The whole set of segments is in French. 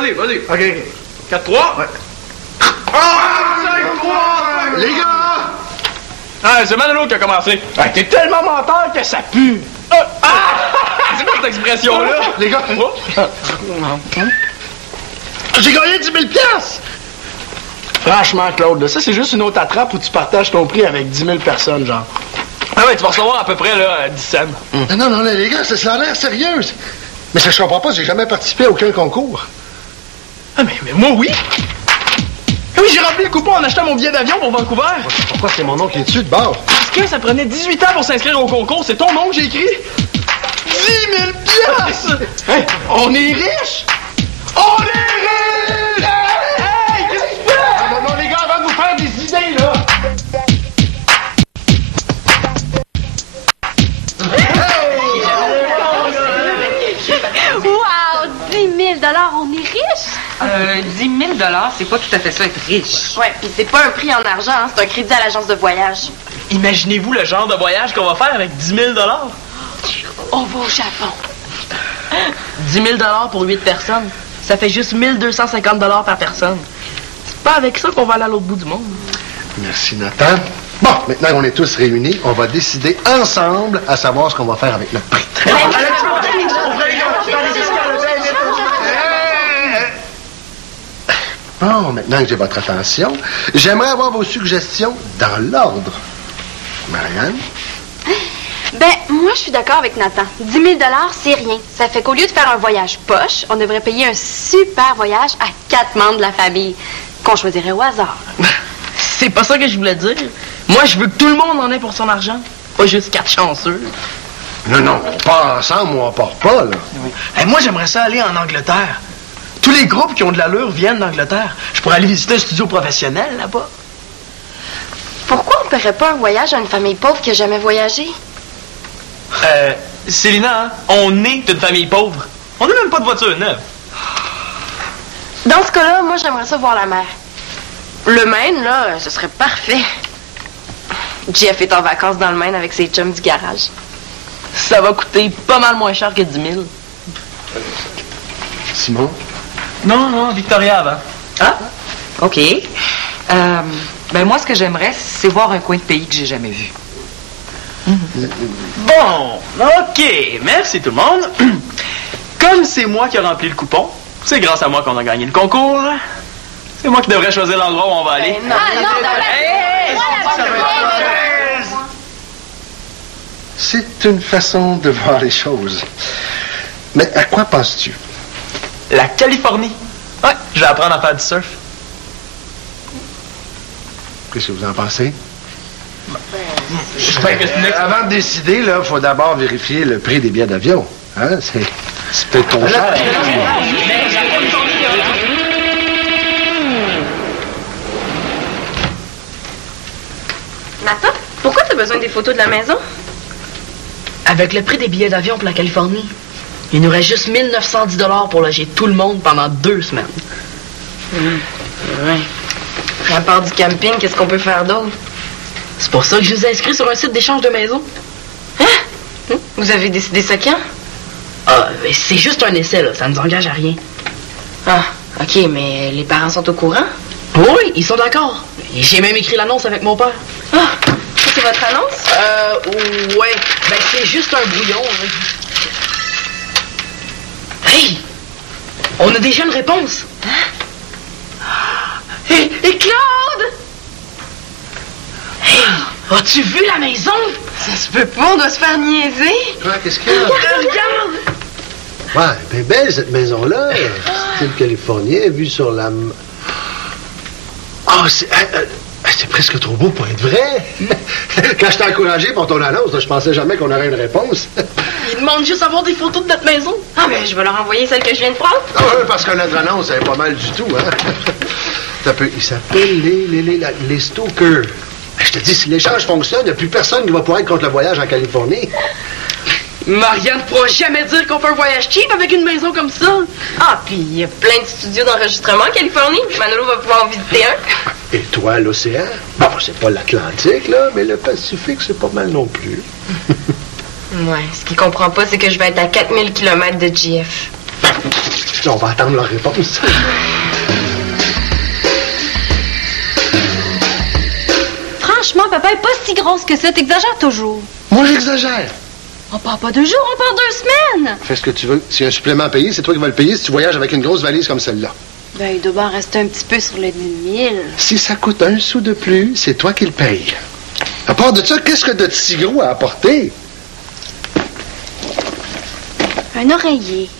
vas-y. OK. 4-3. Ouais. Ah, 5-3! Les gars! Ah, c'est Manolo qui a commencé. Ah, t'es tellement menteur que ça pue. C'est quoi cette expression-là? Les gars! J'ai gagné 10 000 piastres! Franchement, Claude, là, ça, c'est juste une autre attrape où tu partages ton prix avec 10 000 personnes, genre. Ah ouais, tu vas recevoir à peu près là, 10 cents. Non, les gars, ça a l'air sérieuse. Mais ça, je comprends pas, j'ai jamais participé à aucun concours. Ah, mais moi, oui. Ah oui, j'ai rempli le coupon en achetant mon billet d'avion pour Vancouver. Pourquoi c'est mon nom qui est dessus de bord? Parce que ça prenait 18 ans pour s'inscrire au concours. C'est ton nom que j'ai écrit. 10 000 piastres! Hey, on est riches! On est riches! Hey, qu'est-ce que tu fais? Non, les gars, avant de vous faire des idées, là. Wow! 10 000 on est riche? 10 000 c'est pas tout à fait ça, être riche. Ouais, puis c'est pas un prix en argent, hein, c'est un crédit à l'agence de voyage. Imaginez-vous le genre de voyage qu'on va faire avec 10 000 On va au Japon. 10 000 pour 8 personnes. Ça fait juste 1 250 par personne. C'est pas avec ça qu'on va aller à l'autre bout du monde. Merci, Nathan. Bon, maintenant qu'on est tous réunis, on va décider ensemble à savoir ce qu'on va faire avec notre prix. Bon, maintenant que j'ai votre attention, j'aimerais avoir vos suggestions dans l'ordre. Marianne? Ben, moi, je suis d'accord avec Nathan. 10 000 c'est rien. Ça fait qu'au lieu de faire un voyage poche, on devrait payer un super voyage à 4 membres de la famille, qu'on choisirait au hasard. C'est pas ça que je voulais dire. Moi, je veux que tout le monde en ait pour son argent. Pas juste 4 chanceux. Non, pas ensemble ou on part pas, là. Oui. Hey, moi, j'aimerais ça aller en Angleterre. Tous les groupes qui ont de l'allure viennent d'Angleterre. Je pourrais aller visiter un studio professionnel là-bas. Pourquoi on paierait pas un voyage à une famille pauvre qui a jamais voyagé? Célina, hein? On est une famille pauvre. On n'a même pas de voiture neuve. Dans ce cas-là, moi, j'aimerais ça voir la mer. Le Maine, là, ce serait parfait. Jeff est en vacances dans le Maine avec ses chums du garage. Ça va coûter pas mal moins cher que 10 000. Simon? Non, Victoria avant. Ah, OK. Ben moi, ce que j'aimerais, c'est voir un coin de pays que j'ai jamais vu. Bon, OK. Merci tout le monde. Comme c'est moi qui ai rempli le coupon, c'est grâce à moi qu'on a gagné le concours. C'est moi qui devrais choisir l'endroit où on va aller. C'est une façon de voir les choses. Mais à quoi penses-tu? La Californie. Ouais, je vais apprendre à faire du surf. Qu'est-ce que vous en pensez? Avant de décider, il faut d'abord vérifier le prix des billets d'avion. Hein? C'est peut-être ton cher. Nathan, pourquoi t'as besoin des photos de la maison? Avec le prix des billets d'avion pour la Californie, il nous reste juste 1 910 pour loger tout le monde pendant 2 semaines. Ouais. À part du camping, qu'est-ce qu'on peut faire d'autre? C'est pour ça que je vous ai inscrit sur un site d'échange de maisons. Hein? Vous avez décidé ça quand? Ah, mais c'est juste un essai, là. Ça ne nous engage à rien. Ah, OK, mais les parents sont au courant? Oui, ils sont d'accord. J'ai même écrit l'annonce avec mon père. Ah, ça, c'est votre annonce? Ouais. Ben, c'est juste un brouillon. Hein. Hey! On a déjà une réponse. Et Claude! Hey! As-tu vu la maison? Ça se peut pas, on doit se faire niaiser. Quoi, qu'est-ce qu'il y a? Regarde! Ouais, bien belle cette maison-là. Style californien, vue sur la... Oh, c'est presque trop beau pour être vrai. Quand je t'ai encouragé pour ton annonce, je pensais jamais qu'on aurait une réponse. Ils demandent juste à voir des photos de notre maison. Ah, mais je vais leur envoyer celle que je viens de prendre. Ah oui, parce que notre annonce, elle est pas mal du tout, hein. Il s'appelle les Stokers. Je te dis, si l'échange fonctionne, il n'y a plus personne qui va pouvoir être contre le voyage en Californie. Marianne ne pourra jamais dire qu'on fait un voyage cheap avec une maison comme ça. Ah, puis il y a plein de studios d'enregistrement en Californie. Manolo va pouvoir en visiter un. Et toi, l'océan? Bon, c'est pas l'Atlantique, là, mais le Pacifique, c'est pas mal non plus. Ouais, ce qu'il comprend pas, c'est que je vais être à 4000 km de GF. Là, on va attendre leur réponse. Franchement, papa est pas si grosse que ça. T'exagères toujours. Moi, j'exagère. On part pas 2 jours, on part 2 semaines. Fais ce que tu veux. S'il y a un supplément à payer, c'est toi qui vas le payer si tu voyages avec une grosse valise comme celle-là. Ben, il doit en rester un petit peu sur le 10 000. Si ça coûte 1 sou de plus, c'est toi qui le payes. À part de ça, qu'est-ce que de si gros à apporter? Un oreiller.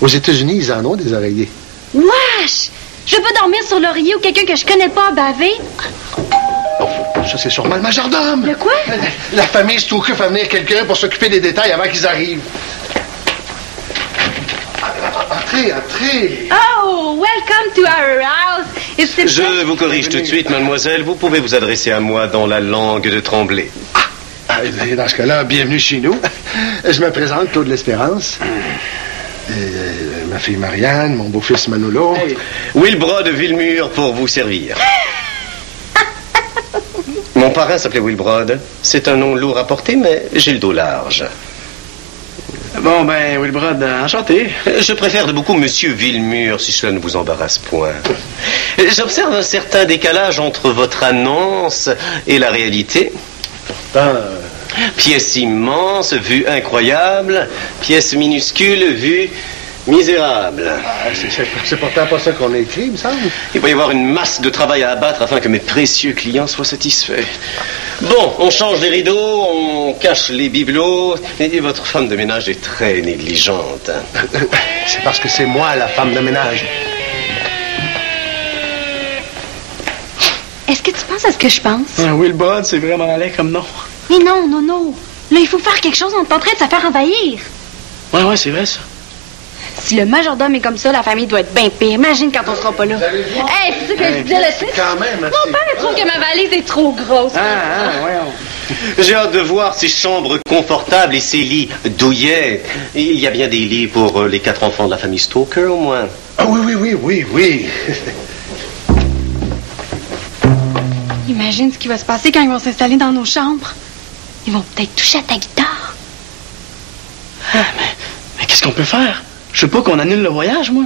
Aux États-Unis, ils en ont des oreillers. Wesh! Je veux pas dormir sur l'oreiller où quelqu'un que je connais pas a bavé. Oh, ça, c'est sûrement le majordome. Le quoi? La famille Stoker fait venir quelqu'un pour s'occuper des détails avant qu'ils arrivent. Entrez. Oh, welcome to our house. Je vous corrige tout de suite, mademoiselle. Vous pouvez vous adresser à moi dans la langue de Tremblay. Dans ce cas-là, bienvenue chez nous. Je me présente, Claude L'Espérance. Ma fille Marianne, mon beau-fils Manolo. Hey. Wilbrod Villemur pour vous servir. Mon parrain s'appelait Wilbrod. C'est un nom lourd à porter, mais j'ai le dos large. Bon, ben, Wilbrod, enchanté. Je préfère de beaucoup Monsieur Villemur, si cela ne vous embarrasse point. J'observe un certain décalage entre votre annonce et la réalité. Pièce immense, vue incroyable. Pièce minuscule, vue misérable. C'est pourtant pas ça qu'on a écrit, il me semble. Il va y avoir une masse de travail à abattre afin que mes précieux clients soient satisfaits. Bon, on change les rideaux, on cache les bibelots, et votre femme de ménage est très négligente. C'est parce que c'est moi, la femme de ménage. Est-ce que tu penses à ce que je pense? Wilbrod, c'est vraiment laid comme nom. Mais non. Là, il faut faire quelque chose. On est en train de se faire envahir. Ouais, c'est vrai, ça. Si le majordome est comme ça, la famille doit être bien pire. Imagine quand on sera pas là. Hey, c'est ça que je disais là-dessus. Quand même, Mon père trouve que ma valise est trop grosse. J'ai hâte de voir ces chambres confortables et ces lits douillets. Il y a bien des lits pour les 4 enfants de la famille Stoker, au moins. Ah oui. Imagine ce qui va se passer quand ils vont s'installer dans nos chambres. Ils vont peut-être toucher à ta guitare. Mais qu'est-ce qu'on peut faire? Je veux pas qu'on annule le voyage, moi.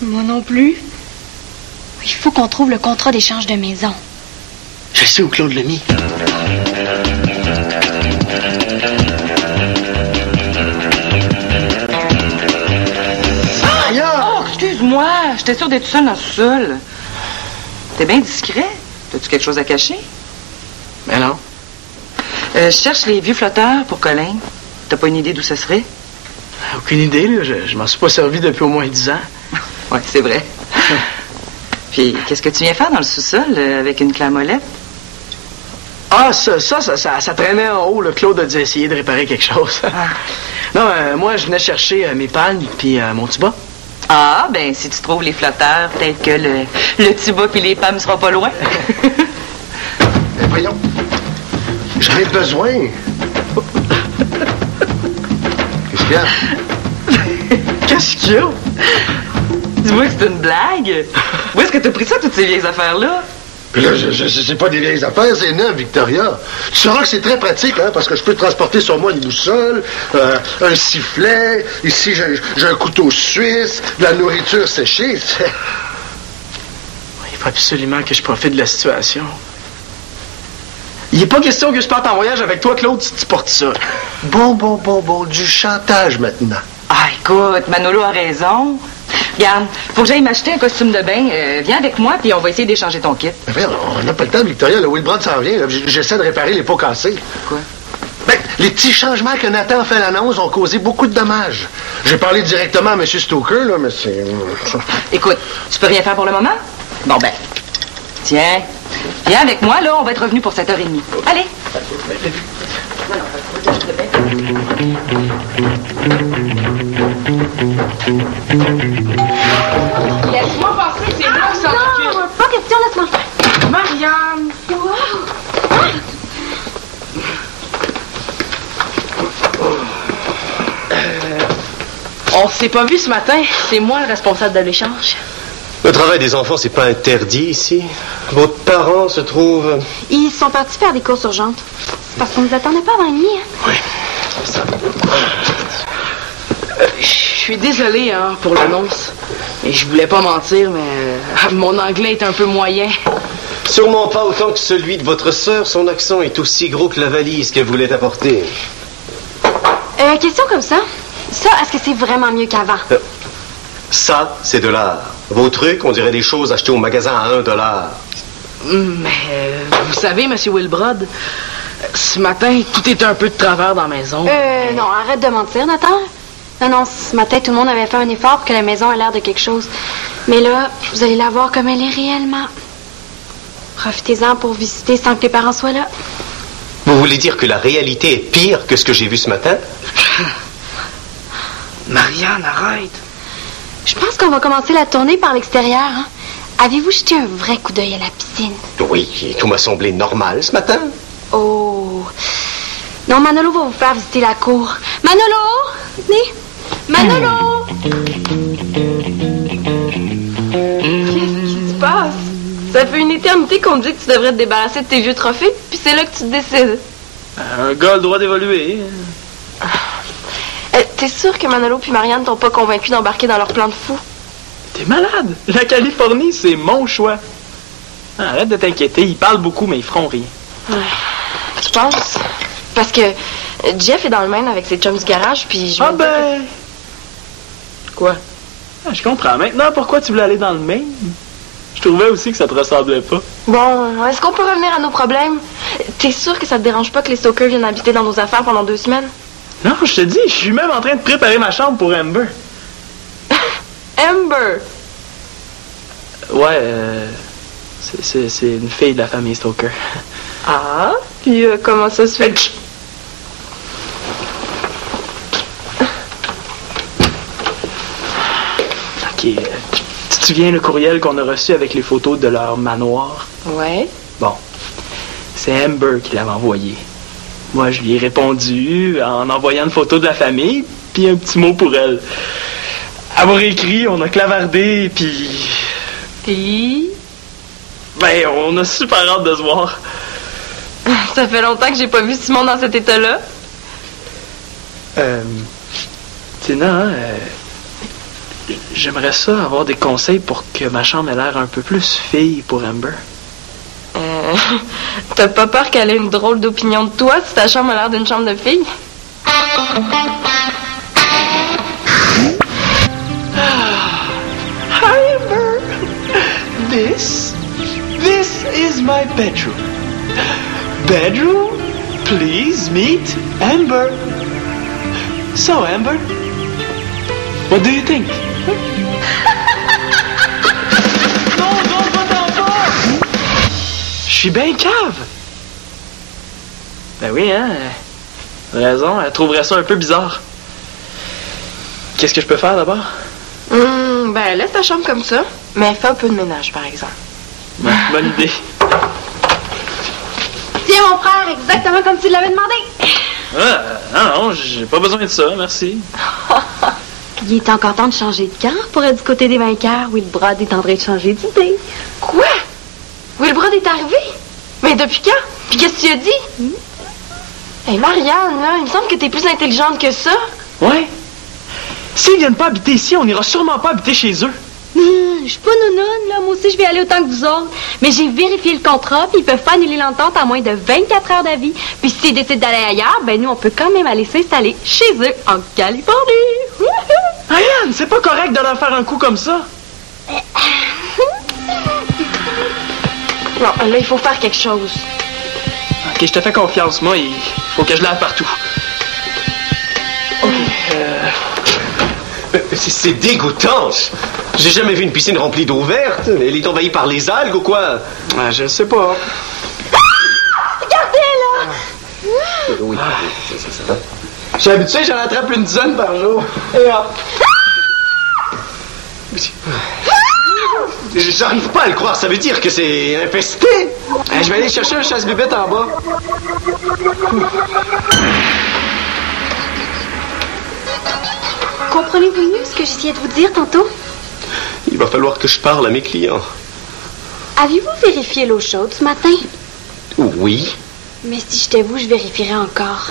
Moi non plus. Il faut qu'on trouve le contrat d'échange de maison. Je sais où Claude l'a mis. Oh, excuse-moi. J'étais sûre d'être seule dans le sous-sol. T'es bien discret. T'as-tu quelque chose à cacher? Ben non. Je cherche les vieux flotteurs pour Colin. T'as pas une idée d'où ça serait? Aucune idée, là. Je m'en suis pas servi depuis au moins 10 ans. Ouais, c'est vrai. Puis, qu'est-ce que tu viens faire dans le sous-sol avec une clé à molette? Ah, ça traînait en haut, là. Claude a dû essayer de réparer quelque chose. Non, moi, je venais chercher mes palmes puis mon tuba. Ah, ben, si tu trouves les flotteurs, peut-être que le tuba puis les palmes seront pas loin. Mais voyons. J'en ai besoin. Qu'est-ce qu'il y a? Qu'est-ce qu'il y a? Dis-moi que c'est une blague. Où est-ce que t'as pris ça, toutes ces vieilles affaires-là? Puis là, c'est pas des vieilles affaires, c'est neuf, Victoria. Tu sauras que c'est très pratique, hein, parce que je peux transporter sur moi une boussole, un sifflet. Ici, j'ai un couteau suisse, de la nourriture séchée. Il faut absolument que je profite de la situation. Il n'est pas question que je parte en voyage avec toi, Claude, si tu portes ça. Bon, du chantage maintenant. Ah, écoute, Manolo a raison. Regarde, faut que j'aille m'acheter un costume de bain. Viens avec moi, puis on va essayer d'échanger ton kit. Mais voyons, on n'a pas le temps, Victoria. Le Wilbrod s'en vient. J'essaie de réparer les pots cassés. Quoi? Ben, les petits changements que Nathan a fait à l'annonce ont causé beaucoup de dommages. J'ai parlé directement à M. Stoker, là, mais c'est... Écoute, tu peux rien faire pour le moment? Bon, ben, tiens, viens avec moi, là, on va être revenu pour 7h30. Allez! Laisse-moi passer, c'est moi qui s'en occupe. Non, pas question, laisse-moi faire. Marianne! On s'est pas vu ce matin. C'est moi le responsable de l'échange. Le travail des enfants, c'est pas interdit ici. Vos parents se trouvent... Ils sont partis faire des courses urgentes. Parce qu'on nous attendait pas avant 1h30, hein? Oui, ça. suis désolé hein, pour l'annonce. Et je voulais pas mentir, mais mon anglais est un peu moyen. Sûrement pas autant que celui de votre sœur. Son accent est aussi gros que la valise qu'elle voulait apporter. Question comme ça. Ça, est-ce que c'est vraiment mieux qu'avant? Ça, c'est de l'art. Vos trucs, on dirait des choses achetées au magasin à $1. Mais vous savez, Monsieur Wilbrod, ce matin, tout était un peu de travers dans la maison. Non, arrête de mentir, Nathan. Non, ce matin, tout le monde avait fait un effort pour que la maison ait l'air de quelque chose. Mais là, vous allez la voir comme elle est réellement. Profitez-en pour visiter sans que les parents soient là. Vous voulez dire que la réalité est pire que ce que j'ai vu ce matin? Marianne, arrête. Je pense qu'on va commencer la tournée par l'extérieur. Hein? Avez-vous jeté un vrai coup d'œil à la piscine? Oui, tout m'a semblé normal ce matin. Oh. Non, Manolo va vous faire visiter la cour. Manolo! Venez! Manolo! Qu'est-ce qui se passe? Ça fait une éternité qu'on te dit que tu devrais te débarrasser de tes vieux trophées, puis c'est là que tu te décides. Un gars a le droit d'évoluer. T'es sûr que Manolo puis Marianne t'ont pas convaincu d'embarquer dans leur plan de fou? T'es malade. La Californie, c'est mon choix. Arrête de t'inquiéter. Ils parlent beaucoup, mais ils feront rien. Tu penses? Parce que Jeff est dans le Maine avec ses chums du garage, puis je... Ah ben... Quoi? Ah, je comprends maintenant pourquoi tu voulais aller dans le Maine. Je trouvais aussi que ça te ressemblait pas. Bon, est-ce qu'on peut revenir à nos problèmes? T'es sûr que ça te dérange pas que les Stokers viennent habiter dans nos affaires pendant 2 semaines? Non, je te dis, je suis même en train de préparer ma chambre pour Amber. Amber? Ouais, c'est une fille de la famille Stoker. Ah? Puis comment ça se fait? Chut! Ok, tu te souviens le courriel qu'on a reçu avec les photos de leur manoir? Ouais. Bon, c'est Amber qui l'avait envoyé. Moi, je lui ai répondu en envoyant une photo de la famille, puis un petit mot pour elle. Avoir écrit, on a clavardé, puis... Puis? Ben, on a super hâte de se voir. Ça fait longtemps que j'ai pas vu Simon dans cet état-là. Tina, j'aimerais ça avoir des conseils pour que ma chambre ait l'air un peu plus fille pour Amber. T'as pas peur qu'elle ait une drôle d'opinion de toi si ta chambre a l'air d'une chambre de fille? Hi, Amber. This is my bedroom. Bedroom, please meet Amber. So, Amber, what do you think? Je suis bien cave. Ben oui, hein. Raison, elle trouverait ça un peu bizarre. Qu'est-ce que je peux faire d'abord? Ben, laisse ta chambre comme ça, mais fais un peu de ménage, par exemple. Ouais, bonne idée. Tiens, mon frère, exactement comme tu l'avais demandé. Non, j'ai pas besoin de ça, merci. Il est encore temps de changer de camp pour être du côté des vainqueurs. Wilbrod est en train de changer d'idée. Quoi? Wilbrod est arrivé? Mais depuis quand? Puis qu'est-ce que tu as dit? Hey, Marianne, là, il me semble que t'es plus intelligente que ça. Ouais. S'ils viennent pas habiter ici, on n'ira sûrement pas habiter chez eux. Je suis pas nounoune, là. Moi aussi, je vais aller autant que vous autres. Mais j'ai vérifié le contrat, puis ils peuvent pas annuler l'entente à moins de 24 heures d'avis. Puis s'ils décident d'aller ailleurs, ben nous, on peut quand même aller s'installer chez eux, en Californie. Marianne, c'est pas correct de leur faire un coup comme ça. Non, là, il faut faire quelque chose. Ok, je te fais confiance. Moi, il faut que je lave partout. Ok, C'est dégoûtant. J'ai jamais vu une piscine remplie d'eau verte. Elle est envahie par les algues ou quoi? Je sais pas. Regardez, là! Oui, ça. Je suis habitué, j'en attrape une dizaine par jour. Et hop. J'arrive pas à le croire. Ça veut dire que c'est infesté. Je vais aller chercher un chasse-bébête en bas. Comprenez-vous mieux ce que j'essayais de vous dire tantôt? Il va falloir que je parle à mes clients. Avez-vous vérifié l'eau chaude ce matin? Oui. Mais si j'étais vous, je vérifierais encore.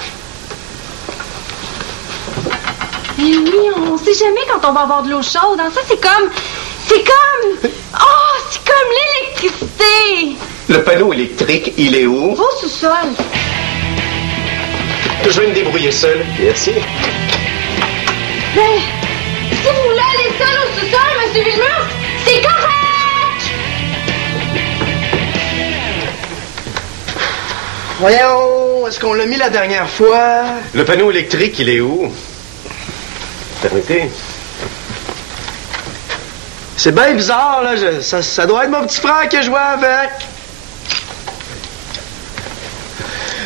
Mais oui, on sait jamais quand on va avoir de l'eau chaude. Hein. Ça, c'est comme... Oh, c'est comme l'électricité. Le panneau électrique, il est où? Au sous-sol. Je vais me débrouiller seul. Merci. Ben, si vous voulez aller seul au sous-sol, Monsieur Villemur, c'est correct! Voyons, est-ce qu'on l'a mis la dernière fois? Le panneau électrique, il est où? Permettez. C'est bien bizarre, là. Ça doit être mon petit frère qui a joué avec.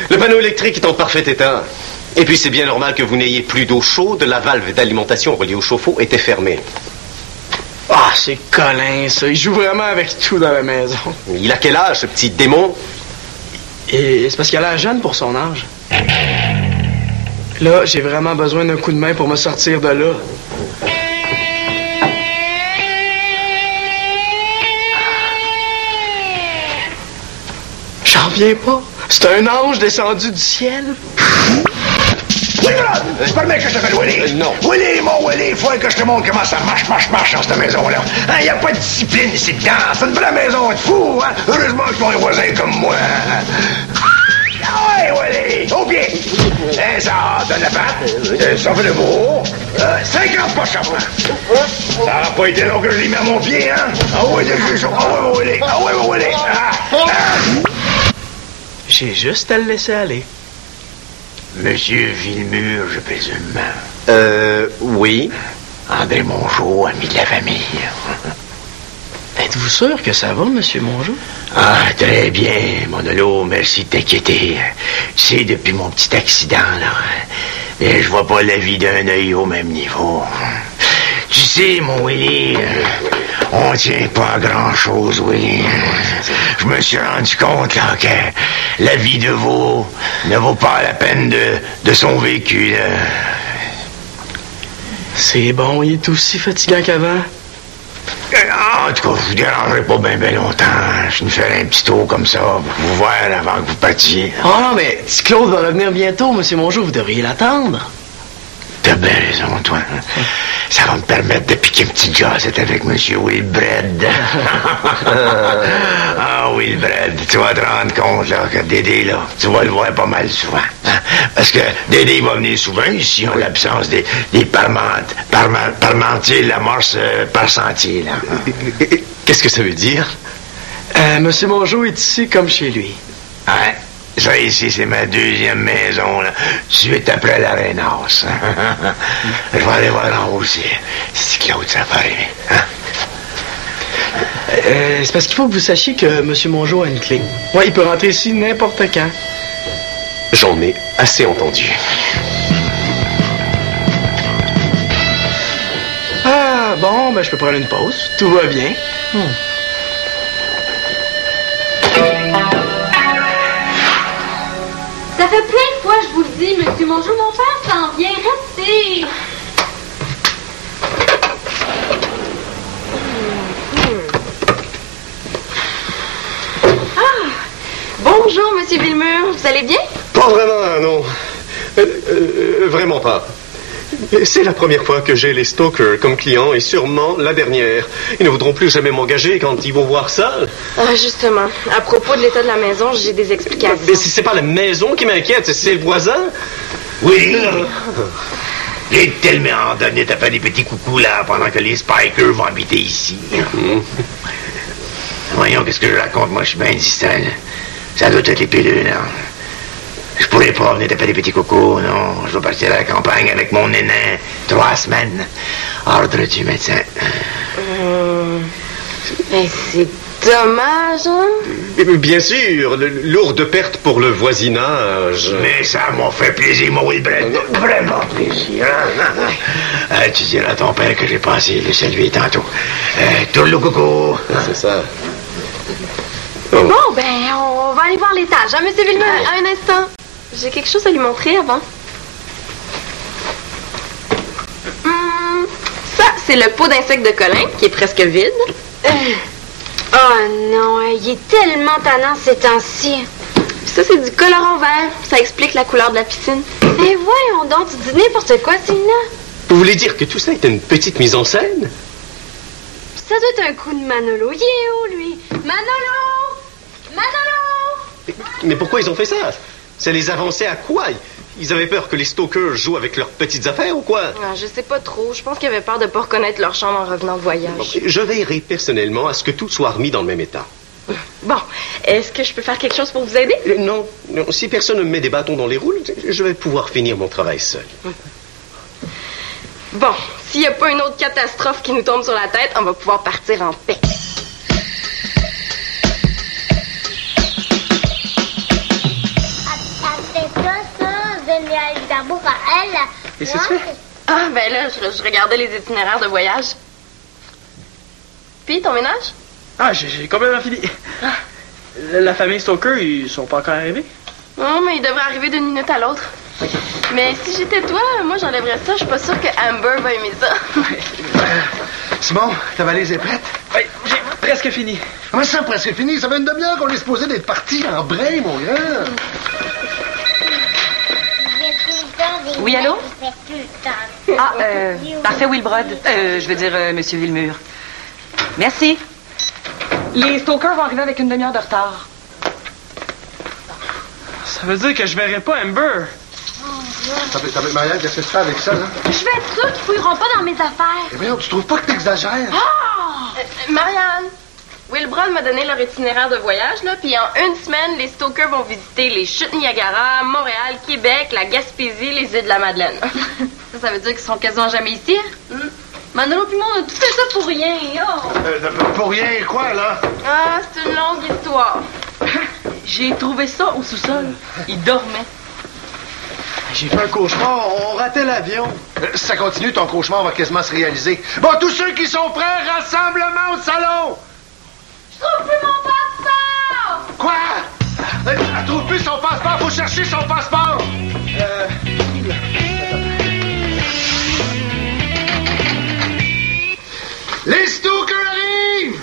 Le panneau électrique est en parfait état. Et puis c'est bien normal que vous n'ayez plus d'eau chaude. La valve d'alimentation reliée au chauffe-eau était fermée. Ah, c'est Colin, ça. Il joue vraiment avec tout dans la maison. Il a quel âge, ce petit démon? Et c'est parce qu'il a l'air jeune pour son âge. Là, j'ai vraiment besoin d'un coup de main pour me sortir de là. J'en reviens pas. C'est un ange descendu du ciel. C'est pas le mec que je t'appelle Willy. Non. Willy, mon Willy, il faut que je te montre comment ça marche dans cette maison-là. Hein, y a pas de discipline ici dedans. C'est une vraie maison de fou, hein. Heureusement qu'ils ont un voisin comme moi. Ah ouais, Willy, au pied. Et ça, donne la patte. Ça fait le beau. 50 pas chaque. Ça n'a pas été long que je l'ai mis à mon pied, hein. Ah ouais, j'ai chaud. Ah ouais, mon Willy. Ah ouais, mon Willy. J'ai juste à le laisser aller. Monsieur Villemur, je présume. Oui. André Mongeau, ami de la famille. Êtes-vous sûr que ça va, Monsieur Mongeau? Ah, très bien, Monolo, merci de t'inquiéter. Tu sais, depuis mon petit accident, là, mais je vois pas la vie d'un œil au même niveau. Tu sais, mon Willy, on tient pas à grand-chose, Willy. Je me suis rendu compte, là, que la vie de veau ne vaut pas la peine de son vécu, là. C'est bon, il est aussi fatigant qu'avant. En tout cas, je vous dérangerai pas bien longtemps. Je nous ferai un petit tour comme ça pour vous voir avant que vous partiez. Oh non, mais petit Claude va revenir bientôt, Monsieur Mongeau. Vous devriez l'attendre. T'as bien raison, toi. Ça va me permettre de piquer une petite jazzette avec Monsieur Wilbred. Ah, Wilbred, tu vas te rendre compte, là, que Dédé, là, tu vas le voir pas mal souvent. Hein? Parce que Dédé va venir souvent ici en l'absence des parmentiers, l'amorce par sentier, là. Qu'est-ce que ça veut dire? Monsieur Mongeau est ici comme chez lui. Ouais. Ça, ici, c'est ma deuxième maison, là, suite après la Renasse. Je vais aller voir en haut aussi. Si Claude, ça va arriver. Hein? C'est parce qu'il faut que vous sachiez que Monsieur Mongeau a une clé. Ouais, il peut rentrer ici n'importe quand. J'en ai assez entendu. Ah, bon, ben je peux prendre une pause. Tout va bien. Ça fait plein de fois, je vous le dis, Monsieur Mongeau, mon père s'en vient. Restez. Ah! Bonjour, Monsieur Villemur. Vous allez bien? Pas vraiment, non. Vraiment pas. C'est la première fois que j'ai les stalkers comme clients et sûrement la dernière. Ils ne voudront plus jamais m'engager quand ils vont voir ça. Ah, justement. À propos de l'état de la maison, j'ai des explications. Mais c'est pas la maison qui m'inquiète, c'est le voisin. Oui. J'ai tellement donné ta fait des petits coucous là pendant que les Spikers vont habiter ici. Voyons, qu'est-ce que je raconte? Moi, je suis bien distant. Ça doit être les pilules, là. Je pourrais pas venir taper des petits cocos, non. Je dois partir à la campagne avec mon nénin. 3 semaines. Ordre du médecin. Ben, c'est dommage, hein? Bien sûr, lourde perte pour le voisinage. Mais ça m'a fait plaisir, mon Wilbred. Vraiment plaisir. Hein? Tu diras à ton père que j'ai passé le saluer tantôt. Tourne le coco. C'est ça. Bon, ben, on va aller voir l'étage, hein, Monsieur Villemur? Un instant. J'ai quelque chose à lui montrer avant. Ça, c'est le pot d'insectes de Colin, qui est presque vide. Oh non, il est tellement tannant ces temps-ci. Puis ça, c'est du colorant vert. Ça explique la couleur de la piscine. Mais voyons donc, tu dis n'importe quoi, Céline. Vous voulez dire que tout ça est une petite mise en scène? Ça doit être un coup de Manolo. Il est où, lui? Manolo! Manolo! Mais pourquoi ils ont fait ça? Ça les avançait à quoi? Ils avaient peur que les stalkers jouent avec leurs petites affaires ou quoi? Ah, je sais pas trop. Je pense qu'ils avaient peur de pas reconnaître leur chambre en revenant de voyage. Bon, je veillerai personnellement à ce que tout soit remis dans le même état. Bon, est-ce que je peux faire quelque chose pour vous aider? Non, si personne ne me met des bâtons dans les roues, je vais pouvoir finir mon travail seul. Bon, s'il n'y a pas une autre catastrophe qui nous tombe sur la tête, on va pouvoir partir en paix. Et c'est fait? Ah, ben là, je regardais les itinéraires de voyage. Puis, ton ménage? Ah, j'ai complètement fini. La famille Stoker, ils sont pas encore arrivés? Non, mais ils devraient arriver d'une minute à l'autre. Mais si j'étais toi, moi, j'enlèverais ça. Je suis pas sûre que Amber va aimer ça. Simon, ta valise est prête? Oui, j'ai presque fini. Comment ça, presque fini? Ça fait une demi-heure qu'on est supposé d'être partis en brin, mon grand. Oui, allô? Ah, parfait, Wilbrod. Je veux dire, Monsieur Villemur. Merci. Les stalkers vont arriver avec une demi-heure de retard. Ça veut dire que je verrai pas Amber. T'as vu, Marianne, qu'est-ce que tu fais avec ça, là? Je vais être sûre qu'ils fouilleront pas dans mes affaires. Eh bien, tu trouves pas que t'exagères? Marianne, Wilbrod m'a donné leur itinéraire de voyage, là, puis en une semaine, les stalkers vont visiter les chutes Niagara, Montréal, Québec, la Gaspésie, les îles de la Madeleine. Ça veut dire qu'ils seront quasiment jamais ici? Manolo puis moi, on a tout fait ça pour rien. Oh. Pour rien, quoi, là? Ah, c'est une longue histoire. J'ai trouvé ça au sous-sol. Il dormait. J'ai fait un cauchemar, on ratait l'avion. Si ça continue, ton cauchemar va quasiment se réaliser. Bon, tous ceux qui sont prêts, rassemblement au salon! Je trouve plus mon passeport! Quoi? Elle trouve plus son passeport, faut chercher son passeport! Les stalkers arrivent!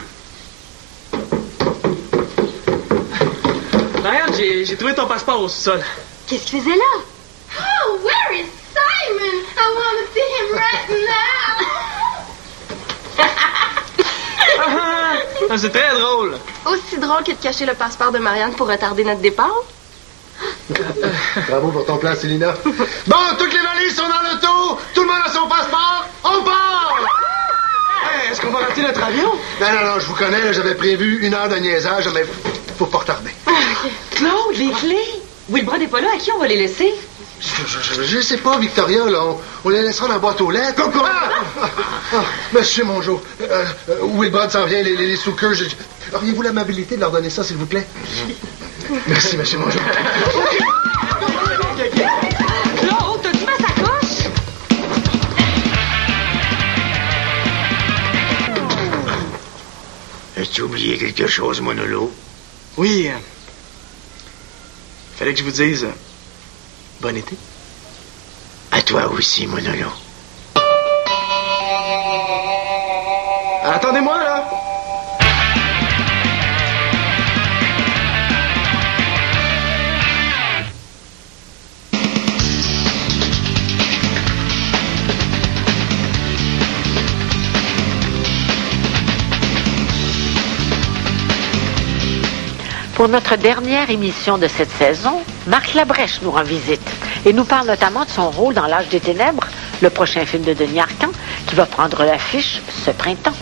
Marianne, j'ai trouvé ton passeport au sous-sol. Qu'est-ce qu'il faisait là? Oh, where is Simon? I want to see him right now. Ah, c'est très drôle. Aussi drôle que de cacher le passeport de Marianne pour retarder notre départ. Bravo pour ton plan, Célina. Bon, toutes les valises sont dans l'auto. Tout le monde a son passeport. On part! Hey, est-ce qu'on va rater notre avion? Non, je vous connais, là, j'avais prévu 1 heure de niaisage, mais faut pas retarder. Claude, les clés. Wilbrod n'est pas là. À qui on va les laisser? Je sais pas, Victoria, là. On les laissera dans la boîte aux lettres. Monsieur Mongeau, Wilbrod s'en vient, les stalkers. Auriez-vous l'amabilité de leur donner ça, s'il vous plaît? Merci, monsieur Mongeau. Claude, t'as-tu ma sacoche? As-tu oublié quelque chose, Manolo? Oui. Fallait que je vous dise... bon été. À toi aussi, Manolo. Attendez-moi, là! Pour notre dernière émission de cette saison, Marc Labrèche nous rend visite et nous parle notamment de son rôle dans L'Âge des Ténèbres, le prochain film de Denis Arcand, qui va prendre l'affiche ce printemps.